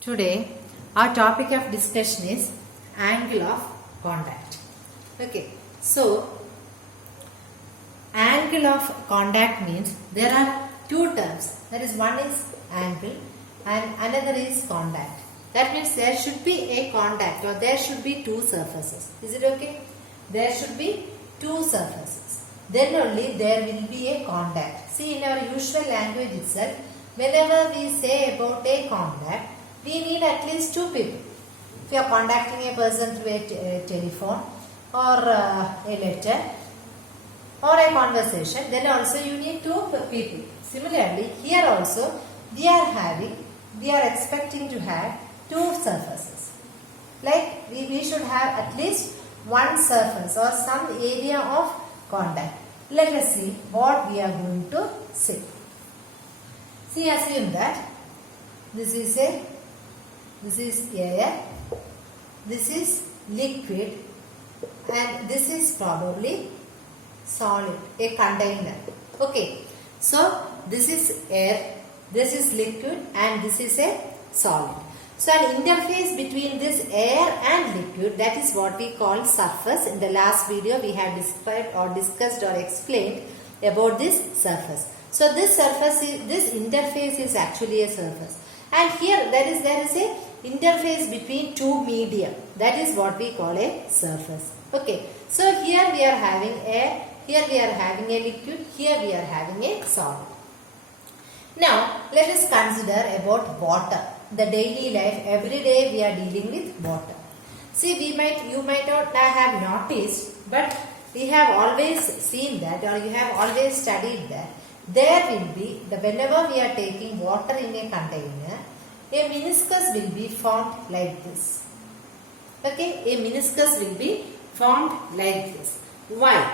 Today our topic of discussion is angle of contact. Okay, so angle of contact means there are two terms. That is, one is angle and another is contact. That means there should be a contact or there should be two surfaces. Is it okay? There should be two surfaces. Then only there will be a contact. See, in our usual language itself, whenever we say about a contact, we need at least two people. If you are contacting a person through a telephone or a letter or a conversation, then also you need two people. Similarly, here also we are expecting to have two surfaces. Like we should have at least one surface or some area of contact. Let us see what we are going to say. See, assume that this is air, this is liquid, and this is probably solid, a container. Okay, so this is air, this is liquid, and this is a solid. So an interface between this air and liquid, that is what we call surface. In the last video we have described or discussed or explained about this surface. So this interface is actually a surface. And here there is a interface between two media. That is what we call a surface. Okay. So here we are having air, here we are having a liquid, here we are having a solid. Now let us consider about water. The daily life, every day we are dealing with water. See, you might not have noticed, but we have always seen that, or you have always studied that there will be, whenever we are taking water in a container, a meniscus will be formed like this. Okay, a meniscus will be formed like this. Why?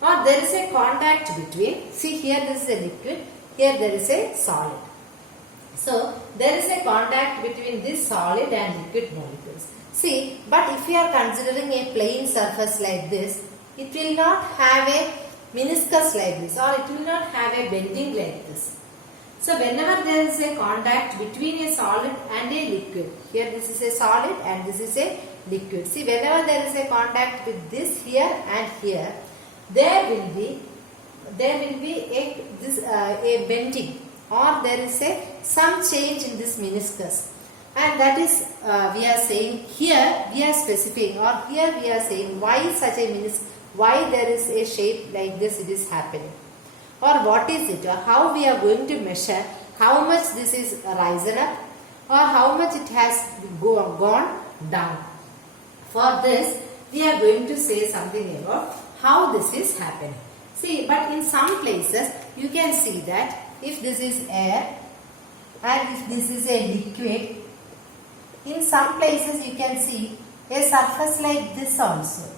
Or there is a contact between, see here this is a liquid, here there is a solid. So, there is a contact between this solid and liquid molecules. See, but if we are considering a plain surface like this, it will not have a meniscus like this, or it will not have a bending like this. So, whenever there is a contact between a solid and a liquid, here this is a solid and this is a liquid. See, whenever there is a contact with this here and here, there will be a bending, or there is some change in this meniscus, and that is we are saying here, we are specifying, or here we are saying why such a meniscus, why there is a shape like this it is happening, or what is it, or how we are going to measure how much this is risen up or how much it has gone down. For this we are going to say something about how this is happening. See, but in some places you can see that if this is air and if this is a liquid, in some places you can see a surface like this also.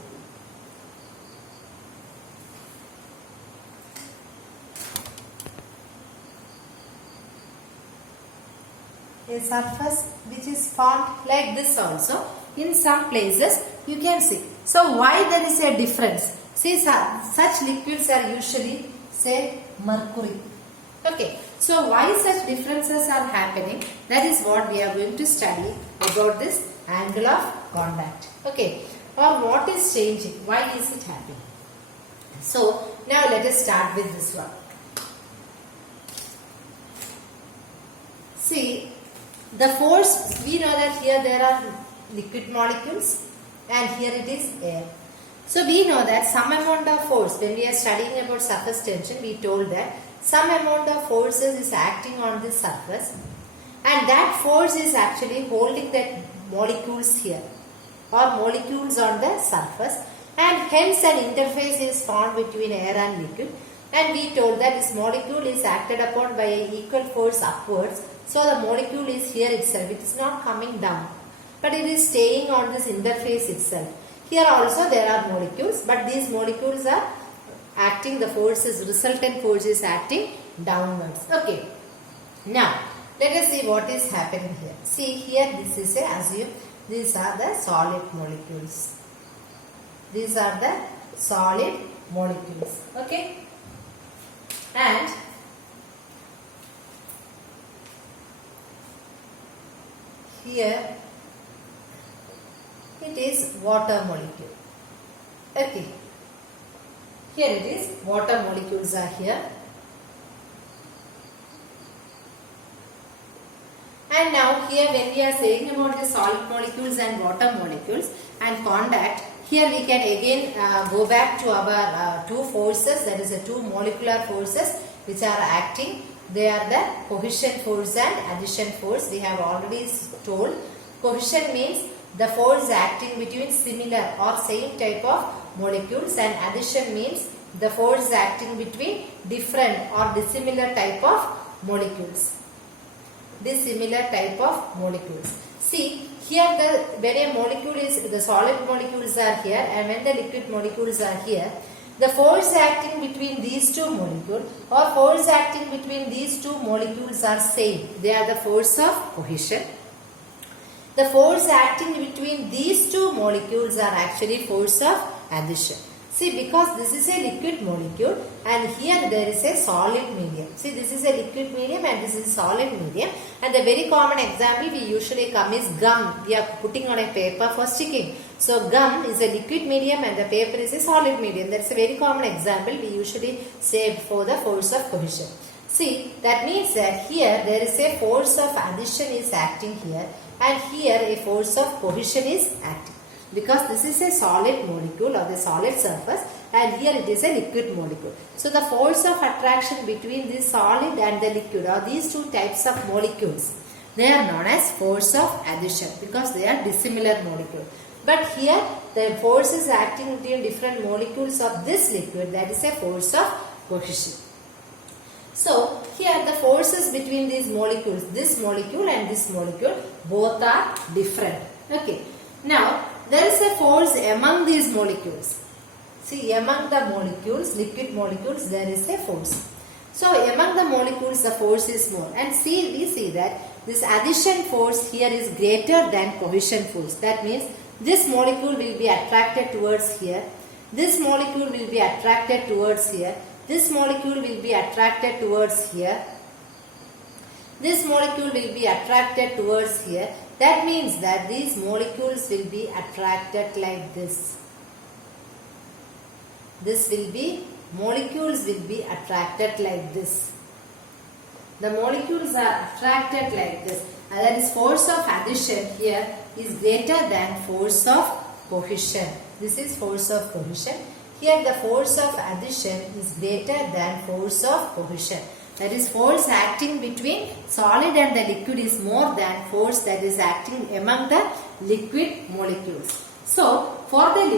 A surface which is formed like this also. In some places you can see. So why there is a difference? See, such liquids are usually, say, mercury. Okay, so why such differences are happening? That is what we are going to study about this angle of contact. Okay, or what is changing? Why is it happening? So now let us start with this one. See, the force, we know that here there are liquid molecules and here it is air. So we know that some amount of force, when we are studying about surface tension, we told that some amount of forces is acting on this surface, and that force is actually holding the molecules here or molecules on the surface, and hence an interface is formed between air and liquid, and we told that this molecule is acted upon by an equal force upwards. So the molecule is here itself, it is not coming down, but it is staying on this interface itself. Here also there are molecules, but these molecules are acting, the forces, resultant force is acting downwards. Okay. Now, let us see what is happening here. See, here this is assume these are the solid molecules. These are the solid molecules. Okay. And here it is water molecule. Okay. Here it is, water molecules are here. And now here when we are saying about the solid molecules and water molecules and contact, here we can again go back to our two forces, that is the two molecular forces which are acting. They are the cohesion force and addition force. We have already told. Cohesion means the force acting between similar or same type of molecules, and addition means the force acting between different or dissimilar type of molecules. Dissimilar type of molecules. See here, when a molecule is, the solid molecules are here, and when the liquid molecules are here, the force acting between these two molecules or force acting between these two molecules are same. They are the force of cohesion. The force acting between these two molecules are actually force of addition. See, because this is a liquid molecule and here there is a solid medium. See, this is a liquid medium and this is a solid medium. And the very common example we usually come is gum. We are putting on a paper for sticking. So, gum is a liquid medium and the paper is a solid medium. That's a very common example we usually say for the force of cohesion. See, that means that here there is a force of addition is acting here, and here a force of cohesion is acting. Because this is a solid molecule or the solid surface, and here it is a liquid molecule. So the force of attraction between this solid and the liquid, or these two types of molecules, they are known as force of addition because they are dissimilar molecules. But here the force is acting between different molecules of this liquid, that is a force of cohesion. So here the forces between these molecules, this molecule and this molecule, both are different. Okay. Now there is a force among these molecules. See, among the molecules, liquid molecules, there is a force. So among the molecules the force is more. And see, we see that this addition force here is greater than cohesion force. That means this molecule will be attracted towards here. This molecule will be attracted towards here. This molecule will be attracted towards here. This molecule will be attracted towards here. That means that these molecules will be attracted like this. Molecules will be attracted like this. The molecules are attracted like this. And that is force of addition here is greater than force of cohesion. This is force of cohesion. Here the force of addition is greater than force of cohesion. That is, force acting between solid and the liquid is more than force that is acting among the liquid molecules. So, for this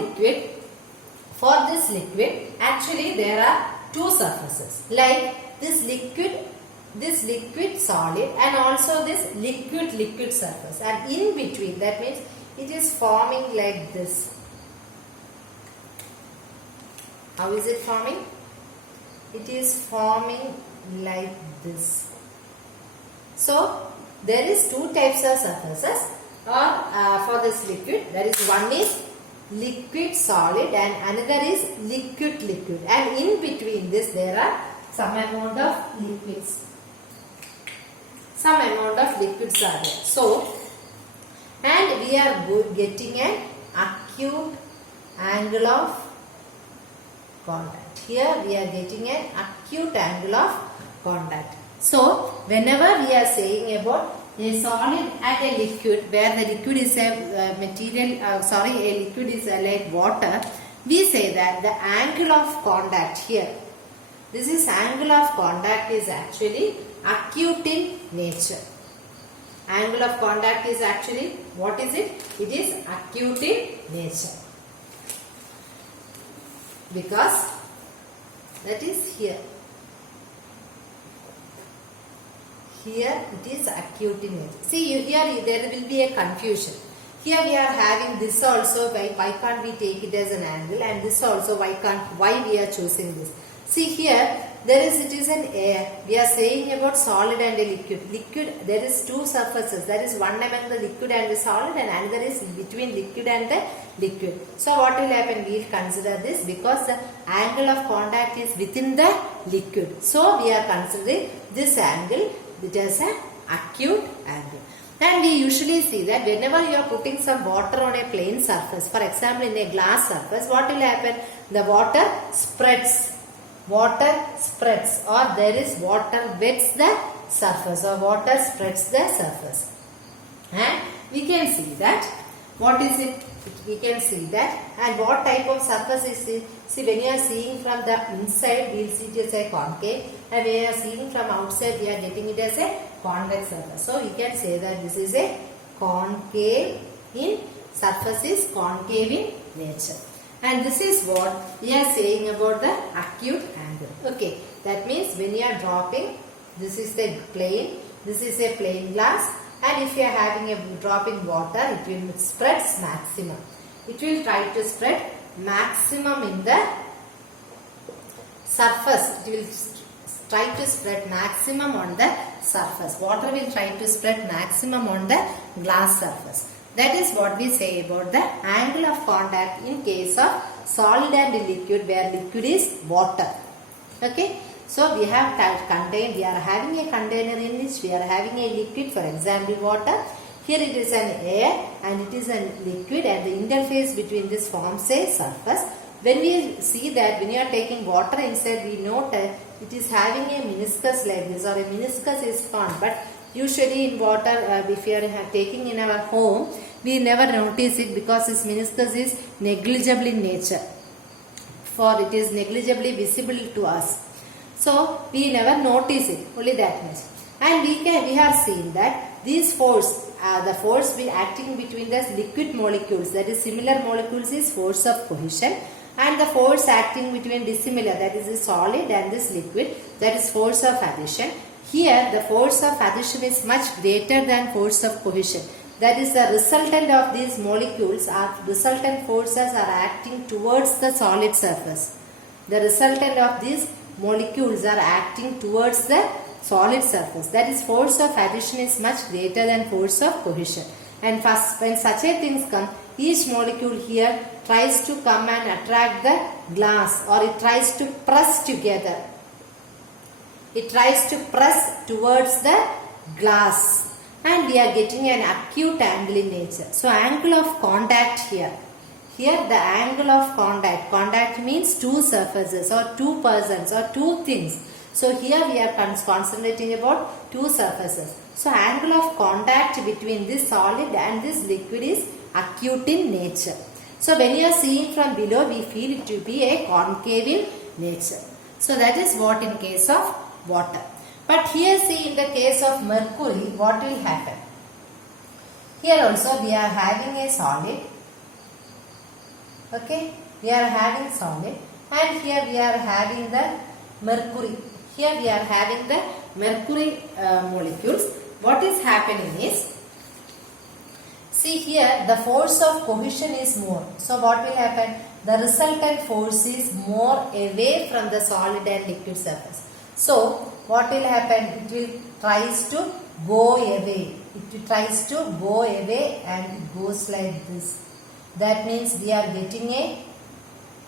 liquid, actually there are two surfaces. Like this liquid solid, and also this liquid surface. And in between, that means it is forming like this. How is it forming? It is forming like this. So there is two types of surfaces for this liquid. That is, one is liquid solid and another is liquid. And in between this there are some amount of liquids. Some amount of liquids are there. So, and we are getting an acute angle of contact. Here we are getting an acute angle of contact. So, whenever we are saying about a solid and a liquid, where the liquid is a liquid is like water, we say that the angle of contact here, this is angle of contact is actually acute in nature. Angle of contact is actually, what is it? It is acute in nature. Because that is here. Here it is acute in nature. See, here there will be a confusion. Here we are having this also, why can't we take it as an angle, and this also, why we are choosing this. See here, it is an air. We are saying about solid and a liquid. Liquid, there is two surfaces. There is one among the liquid and the solid, and another is between liquid and the liquid. So what will happen? We will consider this because the angle of contact is within the liquid. So we are considering this angle, it is an acute angle. And we usually see that whenever you are putting some water on a plain surface, for example in a glass surface, what will happen? The water spreads. Water spreads, or there is water wets the surface, or water spreads the surface. And we can see that. What is it? We can see that. And what type of surface is it? See, when you are seeing from the inside, we will see it as a concave, and when you are seeing from outside, we are getting it as a convex surface. So we can say that this is a concave in surface, is concave in nature. And this is what we are saying about the acute angle. Okay, that means when you are dropping, this is the plane, this is a plain glass, and if you are having a dropping water, it will spread maximum. It will try to spread maximum in the surface. It will try to spread maximum on the surface. Water will try to spread maximum on the glass surface. That is what we say about the angle of contact in case of solid and liquid, where liquid is water. Okay. So we have we are having a container in which we are having a liquid, for example water. Here it is an air and it is a liquid, and the interface between this forms a surface. When we see that when you are taking water inside, we note that it is having a meniscus like this, or a meniscus is found. But usually in water, if you are taking in our home, we never notice it because this meniscus is negligible in nature. For it is negligibly visible to us. So we never notice it, only that much. And we have seen that these force, the force be acting between the liquid molecules, that is similar molecules, is force of cohesion, and the force acting between dissimilar, that is the solid and this liquid, that is force of adhesion. Here the force of adhesion is much greater than force of cohesion. That is the resultant of these molecules, resultant forces are acting towards the solid surface. The resultant of these molecules are acting towards the solid surface. That is, force of adhesion is much greater than force of cohesion. And first, when such a things come, each molecule here tries to come and attract the glass, or it tries to press together. It tries to press towards the glass, and we are getting an acute angle in nature. So angle of contact here. Here the angle of contact. Contact means two surfaces or two persons or two things. So here we are concentrating about two surfaces. So angle of contact between this solid and this liquid is acute in nature. So when you are seeing from below, we feel it to be a concave in nature. So that is what in case of water. But here see, in the case of mercury, what will happen? Here also we are having a solid. Okay, we are having solid, and here we are having the mercury. Here we are having the mercury molecules. What is happening is, see here the force of cohesion is more. So what will happen? The resultant force is more away from the solid and liquid surface. So what will happen? It will tries to go away. It tries to go away and it goes like this. That means we are getting a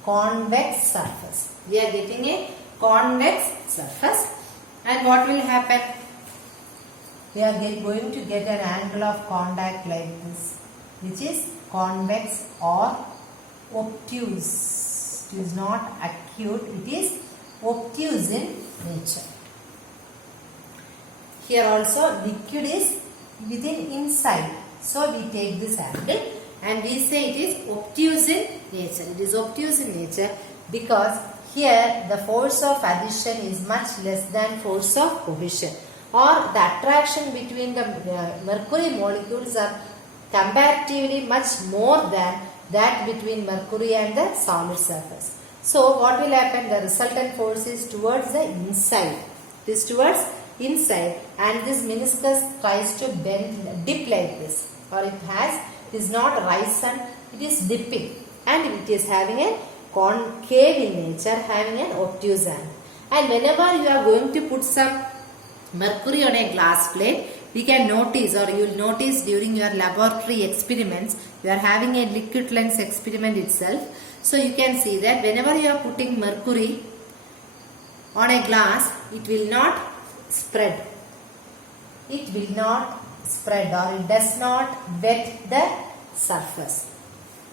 convex surface. We are getting a convex surface. And what will happen? We are going to get an angle of contact like this, which is convex or obtuse. It is not acute, it is obtuse in nature. Here also liquid is within inside. So we take this angle and we say it is obtuse in nature. It is obtuse in nature because here the force of adhesion is much less than force of cohesion, or the attraction between the mercury molecules are comparatively much more than that between mercury and the solid surface. So what will happen? The resultant force is towards the inside. It is towards inside, and this meniscus tries to bend, dip like this, or it is not risen, it is dipping, and it is having a concave in nature, having an obtuse angle. And whenever you are going to put some mercury on a glass plate, we can notice, or you will notice during your laboratory experiments, you are having a liquid lens experiment itself. So you can see that whenever you are putting mercury on a glass, it will not spread. It will not spread or it does not wet the surface.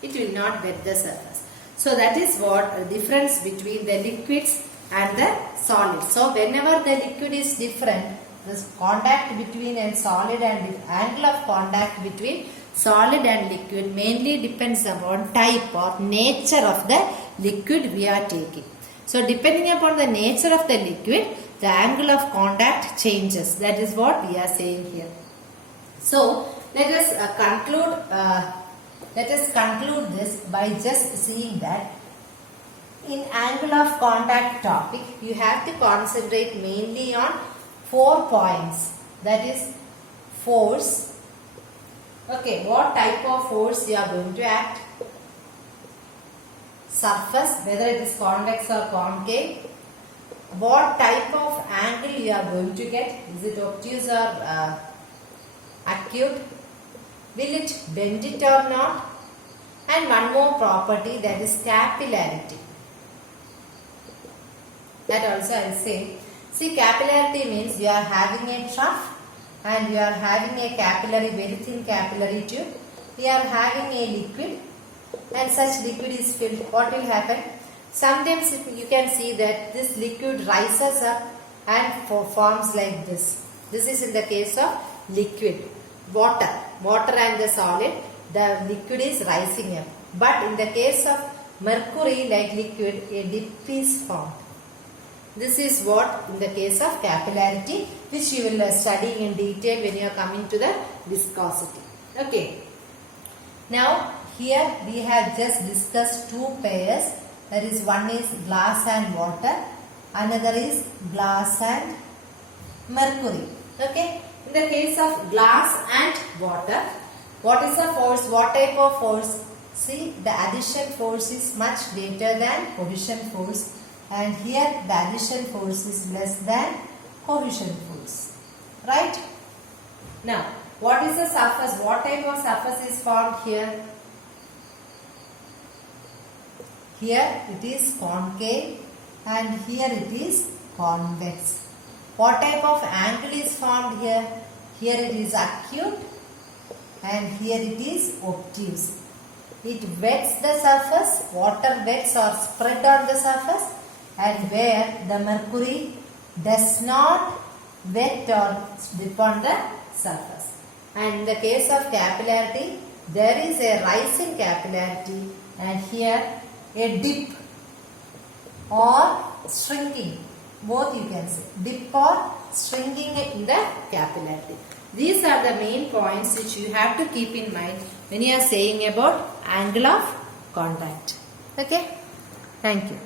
It will not wet the surface. So that is what the difference between the liquids and the solids. So whenever the liquid is different, this contact between a solid and the angle of contact between solid and liquid mainly depends upon type or nature of the liquid we are taking. So depending upon the nature of the liquid, the angle of contact changes. That is what we are saying here. So let us conclude this by just seeing that in angle of contact topic, you have to concentrate mainly on 4 points. That is force. Okay, what type of force you are going to act? Surface, whether it is convex or concave. What type of angle you are going to get? Is it obtuse or acute? Will it bend it or not? And one more property, that is capillarity. That also I will say. See, capillarity means you are having a trough and you are having a capillary, very thin capillary tube. You are having a liquid and such liquid is filled. What will happen? Sometimes you can see that this liquid rises up and forms like this. This is in the case of liquid. Water and the solid, the liquid is rising up. But in the case of mercury like liquid, a dip is formed. This is what in the case of capillarity, which you will study in detail when you are coming to the viscosity. Okay. Now here we have just discussed 2 pairs. That is, one is glass and water, another is glass and mercury. Okay. In the case of glass and water, what is the force? What type of force? See, the addition force is much greater than cohesion force. And here the addition force is less than cohesion force. Right? Now, what is the surface? What type of surface is formed here? Here it is concave and here it is convex. What type of angle is formed here? Here it is acute and here it is obtuse. It wets the surface, water wets or spread on the surface, and where the mercury does not wet or dip on the surface. And in the case of capillarity, there is a rise in capillarity and here a dip or shrinking. Both you can say, dip or shrinking in the capillarity. These are the main points which you have to keep in mind when you are saying about angle of contact. Okay? Thank you.